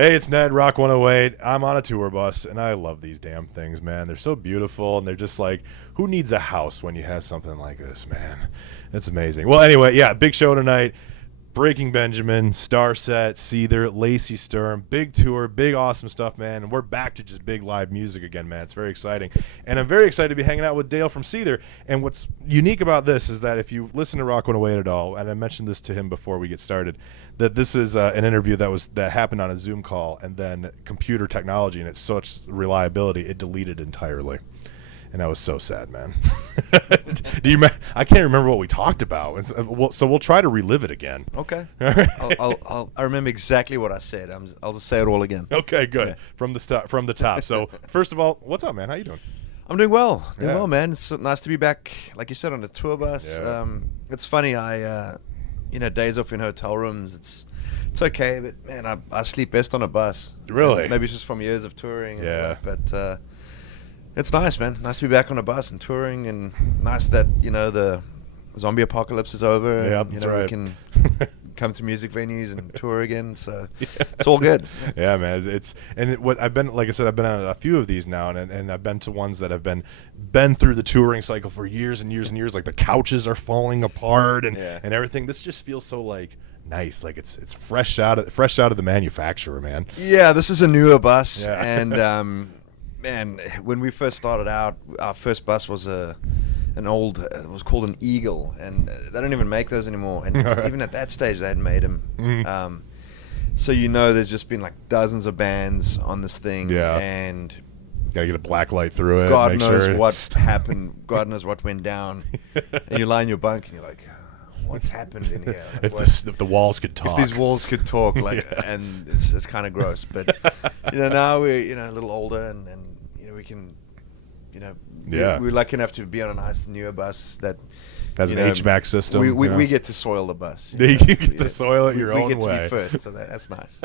Hey, it's Ned, Rock 108. I'm on a tour bus, and I love these damn things, man. They're so beautiful, and they're just like, who needs a house when you have something like this, man? It's amazing. Well, anyway, yeah, big show tonight. Breaking Benjamin, Star Set, Seether, Lacey Sturm, big tour, big awesome stuff, man. And we're back to just big live music again, man. It's very exciting. And I'm very excited to be hanging out with Dale from Seether. And what's unique about this is that if you listen to Rock 108 at all, and I mentioned this to him before we get started, that this is an interview that happened on a Zoom call, and then computer technology and it's such reliability, it deleted entirely. And I was so sad, man. Do you? I can't remember what we talked about. So we'll try to relive it again. Okay. All right. I remember exactly what I said. I'll just say it all again. Okay, good. Yeah. From the top. So first of all, what's up, man? How you doing? I'm doing well. Doing Yeah. well, man. It's nice to be back, like you said, on the tour bus. Yeah. It's funny. Days off in hotel rooms. It's okay, but man, I sleep best on a bus. Really? Maybe it's just from years of touring. Yeah. But it's nice, man. Nice to be back on a bus and touring, and nice that the zombie apocalypse is over. Yeah, and, that's we right. can come to music venues and tour again. So it's all good. Yeah, man. I've been, like I said, I've been on a few of these now, and I've been to ones that have been through the touring cycle for years and years and years. Like the couches are falling apart and everything. This just feels so like nice, like it's fresh out of the manufacturer, man. Yeah, this is a newer bus, Yeah. and man, when we first started out, our first bus was it was called an Eagle, and they don't even make those anymore. And even at that stage, they hadn't made them. Mm. So there's just been like dozens of bands on this thing, and Got to get a black light through it. God make knows sure. what happened. God knows what went down. And you lie in your bunk, and you're like, what's happened in here? Like, if the walls could talk. If these walls could talk, and it's kind of gross. But now we're a little older, and we can, we're lucky enough to be on a nice newer bus that has an HVAC system. We get to soil the bus. You get to soil it your own way. We get to be first, so that's nice.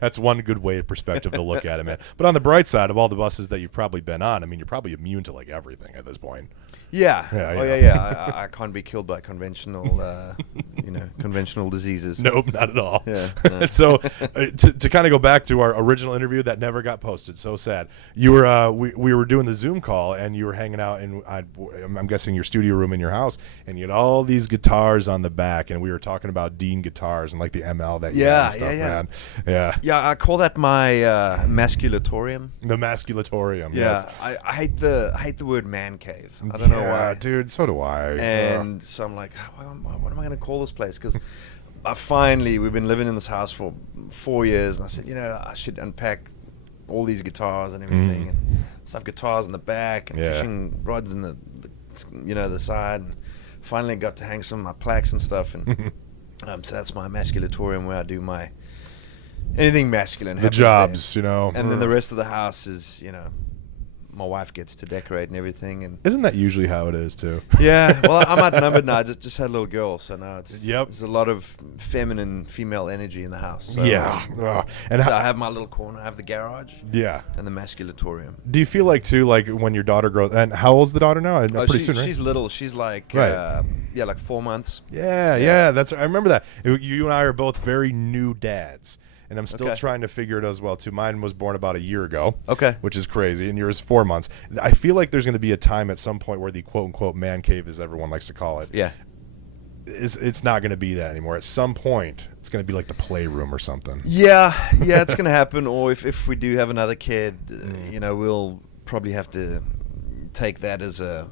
That's one good perspective to look at it, man. But on the bright side of all the buses that you've probably been on, I mean, you're probably immune to like everything at this point. Yeah. Yeah. I can't be killed by conventional, conventional diseases. Nope, not at all. Yeah. No. So to kind of go back to our original interview that never got posted, so sad. You were we were doing the Zoom call, and you were hanging out in I'm guessing your studio room in your house, and you had all these guitars on the back, and we were talking about Dean guitars and like the ML that you had and stuff, man. Yeah. Yeah, I call that my Masculatorium. The Masculatorium. Yeah, Yes. I hate the word man cave. I don't know why, dude. So do I. And so I'm like, what am I going to call this place? Because we've been living in this house for 4 years, and I said, I should unpack all these guitars and everything, and stuff guitars in the back and fishing rods in the side. And finally got to hang some of my plaques and stuff, and so that's my Masculatorium, where I do my anything masculine. The jobs, and then the rest of the house is, my wife gets to decorate and everything. And isn't that usually how it is too? Yeah, well, I'm outnumbered now. I just had a little girl, so now Yep. there's a lot of female energy in the house. So, And so I have my little corner. I have the garage. Yeah. And the Masculatorium. Do you feel like too, like when your daughter grows? And how old's the daughter now? Pretty soon, right? She's little. She's like like 4 months. Yeah. That's I remember that. You and I are both very new dads. And I'm still trying to figure it as well, too. Mine was born about a year ago, which is crazy, and yours 4 months. I feel like there's going to be a time at some point where the quote-unquote man cave, as everyone likes to call it, it's not going to be that anymore. At some point, it's going to be like the playroom or something. Yeah, it's going to happen. Or if we do have another kid, we'll probably have to take that as a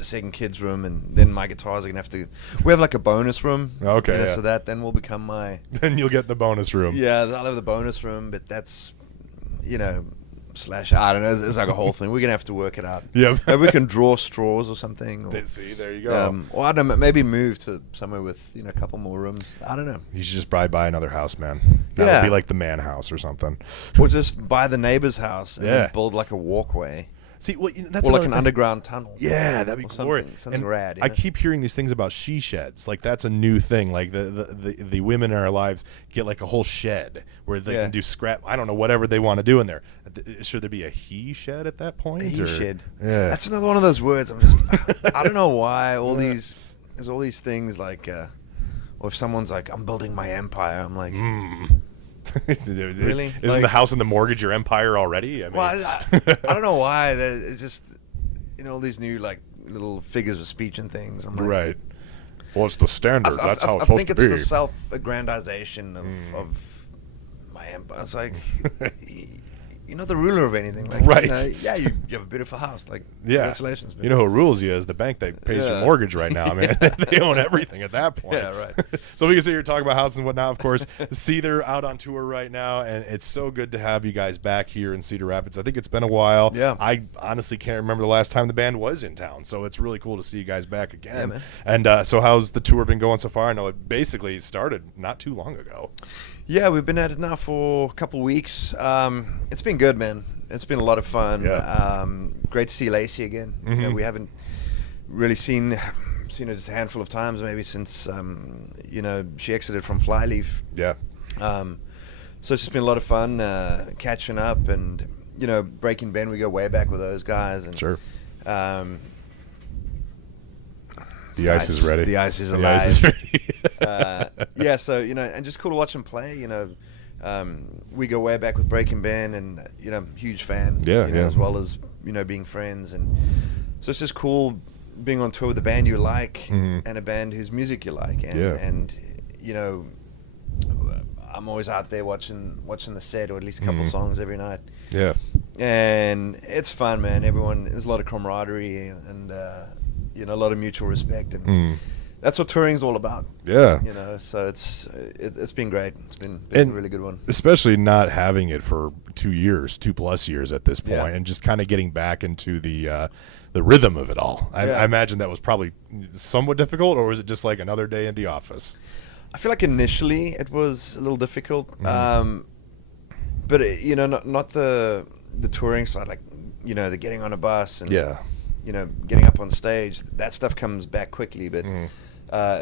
second kid's room, and then my guitars are gonna have to. We have like a bonus room. So that then will become my. Then you'll get the bonus room. Yeah, I'll have the bonus room, but that's, slash. I don't know. It's like a whole thing. We're gonna have to work it out. Yeah. Maybe we can draw straws or something. Or, See, there you go. Or I don't know. Maybe move to somewhere with a couple more rooms. I don't know. You should just probably buy another house, man. That would be like the man house or something. Or just buy the neighbor's house and then build like a walkway. See, well, that's or like an thing. underground tunnel. Yeah, that'd be glorious. Something rad. I keep hearing these things about she sheds. Like that's a new thing. Like the women in our lives get like a whole shed where they can do scrap. I don't know, whatever they want to do in there. Should there be a he shed at that point? A he shed. Yeah, that's another one of those words. I don't know why there's all these things like, or if someone's like, I'm building my empire. I'm like. Really? Isn't the house and the mortgage your empire already? I mean, Well, I don't know why. It's just, all these new like little figures of speech and things. I'm like, right. Well, it's the standard. That's how it's I supposed think to it's be. the self-aggrandization of my empire. It's like, you're not the ruler of anything. Like, Right. Yeah, you have a beautiful house. Like, Yeah. congratulations. Man. You know who rules you is the bank that pays your mortgage right now. I mean, they own everything at that point. Yeah, right. So we can sit here talking about houses and whatnot. Of course, Seether out on tour right now, and it's so good to have you guys back here in Cedar Rapids. I think it's been a while. Yeah. I honestly can't remember the last time the band was in town, so it's really cool to see you guys back again. Yeah, man. And so how's the tour been going so far? I know it basically started not too long ago. Yeah, we've been at it now for a couple of weeks. It's been good, man. It's been a lot of fun. Yeah. Great to see Lacey again. We haven't really seen her just a handful of times, maybe since she exited from Flyleaf. Yeah. So it's just been a lot of fun catching up, and Breaking Ben. We go way back with those guys. And, Sure. The ice is ready. The ice is alive. The ice is ready. Yeah, so and just cool to watch them play. We go way back with Breaking Ben, and huge fan. Yeah, as well as being friends, and so it's just cool being on tour with a band you like and a band whose music you like, and I'm always out there watching the set, or at least a couple songs every night. Yeah. And it's fun, man. There's a lot of camaraderie and a lot of mutual respect, and that's what touring's all about. Yeah. So it's been great. It's been And a really good one. Especially not having it for 2+ years at this point, Yeah. and just kind of getting back into the rhythm of it all. I imagine that was probably somewhat difficult, or was it just like another day in the office? I feel like initially it was a little difficult, but not the touring side, like the getting on a bus and getting up on stage. That stuff comes back quickly, but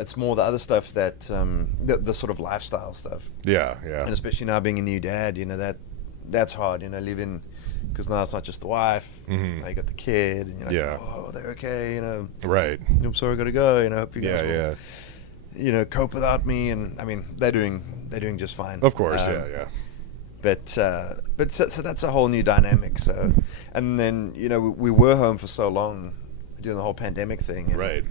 it's more the other stuff that the sort of lifestyle stuff. Yeah. And especially now being a new dad, that's hard. Living, because now it's not just the wife. Now you got the kid, and you're like, oh, they're okay. Right. I'm sorry, I gotta go. Hope you guys will, Yeah. cope without me. And I mean, they're doing just fine. Of course. Yeah. But so that's a whole new dynamic. So, and then we were home for so long during the whole pandemic thing. And, Right.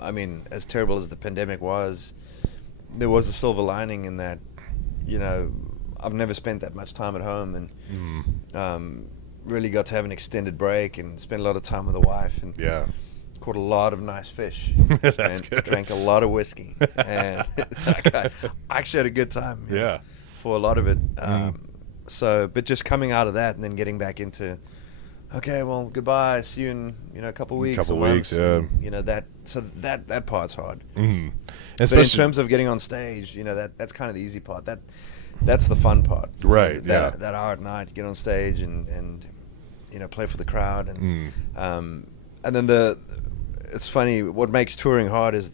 I mean, as terrible as the pandemic was, there was a silver lining in that. I've never spent that much time at home, and really got to have an extended break and spend a lot of time with the wife, and caught a lot of nice fish. That's and good. Drank a lot of whiskey, and I actually had a good time. Yeah. For a lot of it. So, but just coming out of that and then getting back into, okay, well, goodbye, see you in a couple of weeks or months. And, that part's hard. But in terms of getting on stage, that's kind of the easy part. That's the fun part. Right. That hour at night, get on stage and play for the crowd, and then it's funny. What makes touring hard is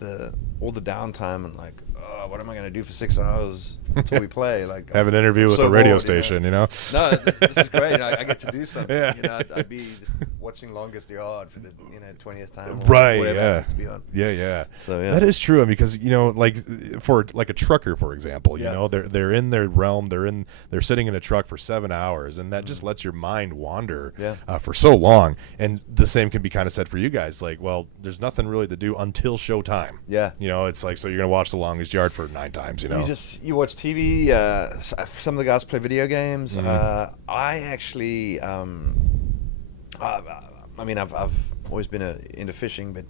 all the downtime, and like, oh, what am I going to do for 6 hours until we play? Like, have an interview with so a radio bored, station, No, this is great. I get to do something. Yeah. I'd be just watching Longest Yard for the 20th time, or Right. whatever it Yeah. has to be on. Yeah. So yeah, That is true. I mean, because like for like a trucker, for example, they're in their realm. They're sitting in a truck for 7 hours, and that just lets your mind wander for so long. And the same can be kind of said for you guys. Like, well, there's nothing really to do until showtime. Yeah. It's like, so you're gonna watch The Longest Yard for 9 times. You watch TV. Some of the guys play video games. I actually, I mean, I've always been into fishing, but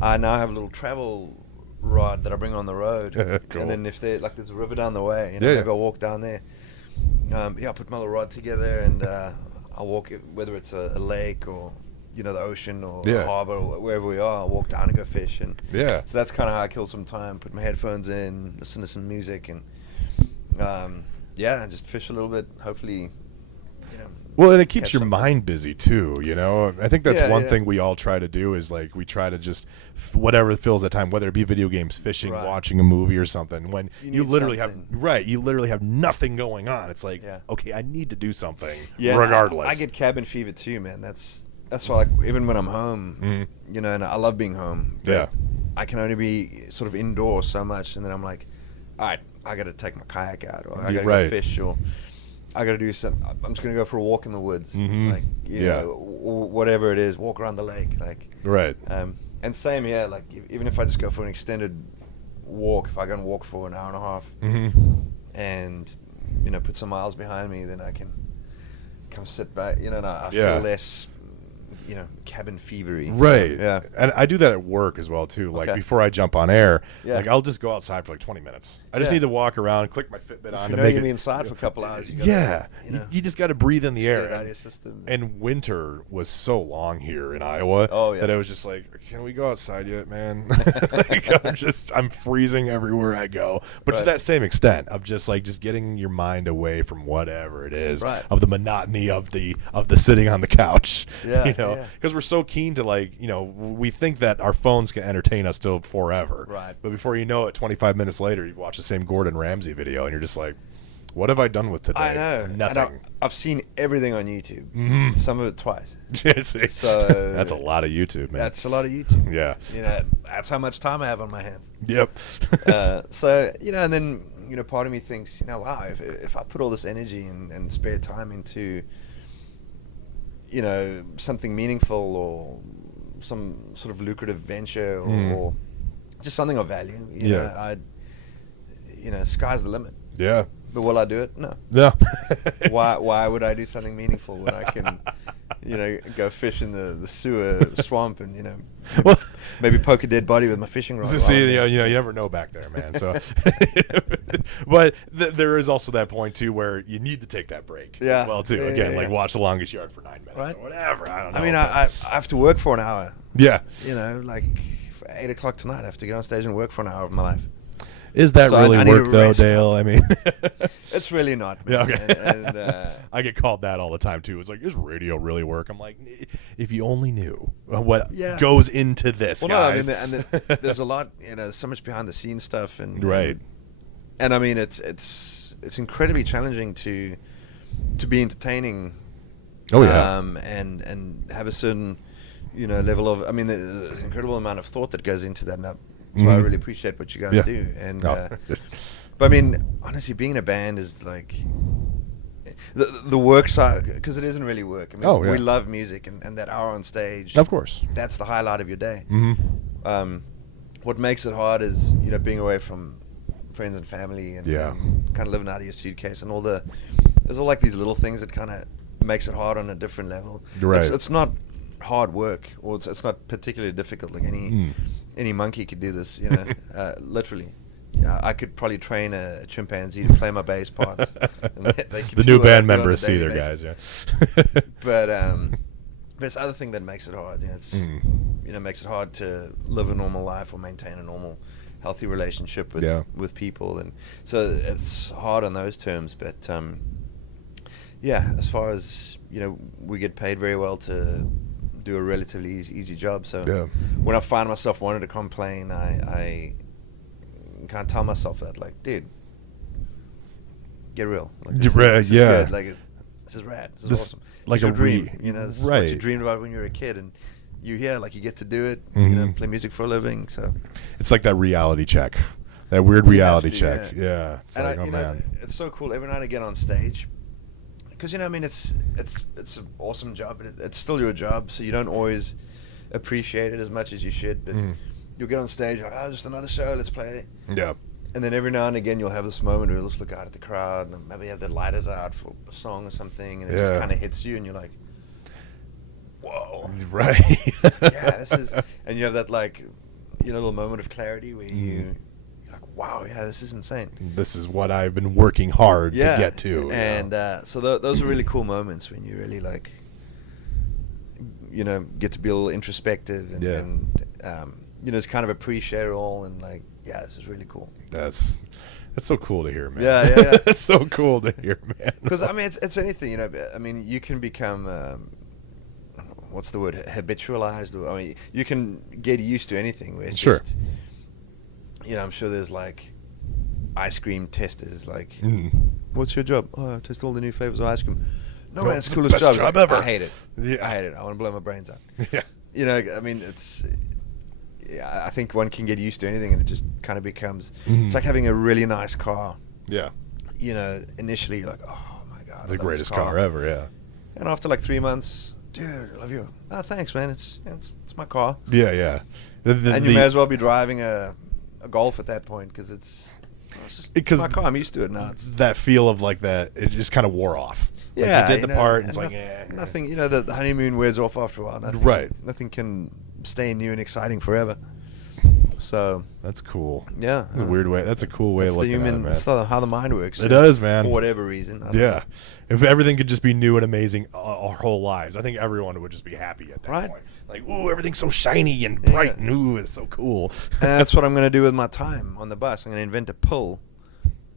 I now have a little travel rod that I bring on the road. Cool. And then if there's a river down the way, maybe I'll walk down there. I'll put my little rod together, and I'll walk it, whether it's a lake or the ocean or a harbor or wherever we are. I'll walk down and go fish, and so that's kind of how I kill some time. Put my headphones in, listen to some music, and just fish a little bit. Hopefully, Well, and it keeps catch your something. mind busy too, I think that's one thing we all try to do is like we try to just whatever fills that time, whether it be video games, fishing, watching a movie or something. When you literally have nothing going on, it's like okay, I need to do something regardless. I get cabin fever too, man. That's why, like, even when I'm home, and I love being home. But I can only be sort of indoors so much, and then I'm like, all right, I got to take my kayak out, or I got to Right. go fish, or I got to do some. I'm just going to go for a walk in the woods, like you know, whatever it is, walk around the lake, like. Right. And same here, like even if I just go for an extended walk, if I go and walk for an hour and a half, and you know, put some miles behind me, then I can come sit back, you know, and I feel less, you know, cabin fevery. Right. So, yeah. And I do that at work as well too. Like before I jump on air, like I'll just go outside for like 20 minutes. I just need to walk around, click my Fitbit on, if and you know make you're gonna it. be inside for a couple hours. You gotta, you just got to breathe in the get air. it out of your system. And winter was so long here in Iowa that I was just like, can we go outside yet, man? Like, I'm freezing everywhere I go. But to that same extent of just getting your mind away from whatever it is, of the monotony of the sitting on the couch, you know, because we're so keen to, like, you know, we think that our phones can entertain us till forever. Right. But before you know it, 25 minutes later, you watch the same Gordon Ramsay video and you're just like, what have I done with today? I know. Nothing. And I've seen everything on YouTube. Some of it twice. So that's a lot of YouTube, man. That's a lot of YouTube. Yeah. You know, that's how much time I have on my hands. Yep. So, you know, and then, you know, part of me thinks, you know, wow, if I put all this energy and spare time into, you know, something meaningful or some sort of lucrative venture or just something of value, you know, you know, sky's the limit. Yeah. But will I do it? No. No. Why would I do something meaningful when I can, you know, go fish in the sewer swamp and, you know, maybe poke a dead body with my fishing rod? See, you never know back there, man. So, but there is also that point too where you need to take that break. Yeah. Well, too. Again, like watch The Longest Yard for 9 minutes or whatever. I don't know. I mean, I have to work for an hour. Yeah. You know, like for 8 o'clock tonight, I have to get on stage and work for an hour of my life. Is that So really I need to work though, rest Dale? I mean, it's really not. yeah, Man. okay. And I get called that all the time too. It's like, is radio really work? I'm like, if you only knew what goes into this, guys. No, I mean, and there's a lot, you know, there's so much behind the scenes stuff, and and I mean, it's incredibly challenging to be entertaining. Oh yeah. And have a certain, you know, level of. I mean, there's an incredible amount of thought that goes into that. That's why I really appreciate what you guys do. And but I mean, honestly, being in a band is like the work side, because it isn't really work. I mean, we love music, and that hour on stage, of course, that's the highlight of your day. What makes it hard is, you know, being away from friends and family, and kind of living out of your suitcase, and there's all like these little things that kind of makes it hard on a different level. Right. It's not hard work, or it's not particularly difficult. Like any monkey could do this, you know, literally. I could probably train a chimpanzee to play my bass parts. They the new band member is Seether, guys. Yeah. But it's the other thing that makes it hard. You know, it's you know, makes it hard to live a normal life or maintain a normal, healthy relationship with people, and so it's hard on those terms. But as far as, you know, we get paid very well to do a relatively easy job. So when I find myself wanting to complain, I can't tell myself that, like, dude, get real. Like, this is good. Like, this is rad. This is awesome. Like a dream. You know, this is what you dreamed about when you were a kid, and you're here. Like, you get to do it. You know, play music for a living. So it's like that reality check, that weird reality check. Yeah. It's and like, oh man, it's so cool. Every night I get on stage. Because, you know, I mean, it's an awesome job, but it's still your job, so you don't always appreciate it as much as you should. But you'll get on stage, like, just another show, let's play. Yeah. And then every now and again, you'll have this moment where you'll just look out at the crowd, and maybe have the lighters out for a song or something, and it just kind of hits you, and you're like, whoa. Right. This is... And you have that, like, you know, little moment of clarity where you're like, wow, this is insane. This is what I've been working hard to get to. And so those are really cool moments when you really, like, you know, get to be a little introspective and you know, just kind of appreciate it all, and like, this is really cool. That's so cool to hear, man. Yeah. That's so cool to hear, man. Because I mean, it's anything, you know. I mean, you can become what's the word, habitualized, or I mean, you can get used to anything. Where it's just, you know, I'm sure there's like ice cream testers, like, what's your job? Oh, I test all the new flavors of ice cream. No, man, it's the coolest job ever. I hate it. Yeah. I hate it. I want to blow my brains out. Yeah. You know, I mean, it's, I think one can get used to anything, and it just kind of becomes. Mhm. It's like having a really nice car. Yeah. You know, initially you're like, oh my god, I The love greatest this car ever, yeah. And after like 3 months, dude, I love you. Oh, thanks, man. It's my car. Yeah, yeah. And you may as well be driving a Golf at that point because it's because my car. I'm used to it now. It's that feel of like that, it just kind of wore off. Like, yeah, you did the part, and it's like, nothing. You know, the honeymoon wears off after a while. Nothing, Right. Nothing can stay new and exciting forever. So That's cool. yeah, That's a weird way. That's a cool way of that's the looking at it, human. man. That's how the mind works. It does, man. For whatever reason. I don't Yeah. know. If everything could just be new and amazing our whole lives, I think everyone would just be happy at that Right. point. Like, ooh, everything's so shiny and bright and ooh, it's so cool. And that's what I'm going to do with my time on the bus. I'm going to invent a pill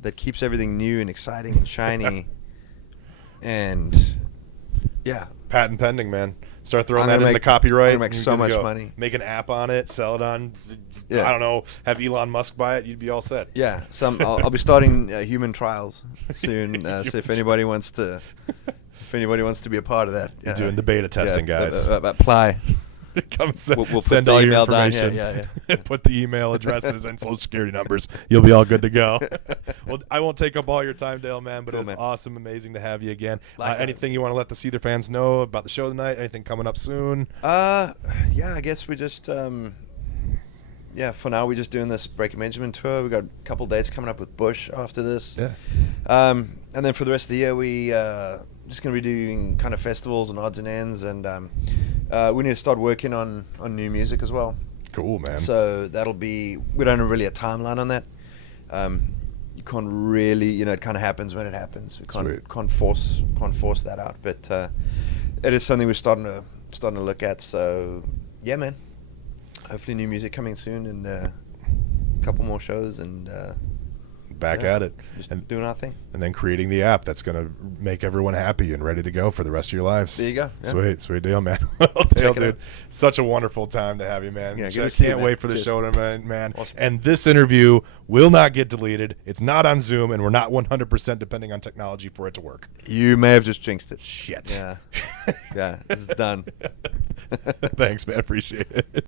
that keeps everything new and exciting and shiny. And yeah, Patent pending, man. Start throwing I'm that gonna in the make- copyright. I'm gonna make and so you're good to much go. money. Make an app on it, sell it on. Yeah. I don't know. Have Elon Musk buy it. You'd be all set. yeah. I'll be starting human trials soon. So if anybody wants to be a part of that, You're doing the beta testing, guys. Apply. Come We'll put send the all your email down information. here, yeah. Put the email addresses and social security numbers. You'll be all good to go. Well, I won't take up all your time, Dale, man, but Cool, it's man. awesome, amazing to have you again. Likewise. Anything you want to let the Seether fans know about the show tonight? Anything coming up soon? Yeah, I guess we just for now we're just doing this Breaking Benjamin tour. We got a couple dates coming up with Bush after this. Yeah. And then for the rest of the year, we just going to be doing kind of festivals and odds and ends, and we need to start working on new music as well. Cool, man. So that'll be. We don't have really a timeline on that. You can't really, it kind of happens when it happens. We Sweet. can't force that out, but it is something we're starting to look at. So yeah, man. Hopefully, new music coming soon, and a couple more shows, and Back yeah, at it. just And, doing our thing. and then creating the app that's going to make everyone happy and ready to go for the rest of your lives. There you go. Yeah. Sweet deal, man. Well, Dale, it dude, out. such a wonderful time to have you, man. Yeah, I good to see you, can't man. wait for the Cheers. show tonight, man. Awesome. And this interview will not get deleted. It's not on Zoom, and we're not 100% depending on technology for it to work. You may have just jinxed it. Shit. Yeah, yeah, it's done. Thanks, man. Appreciate it.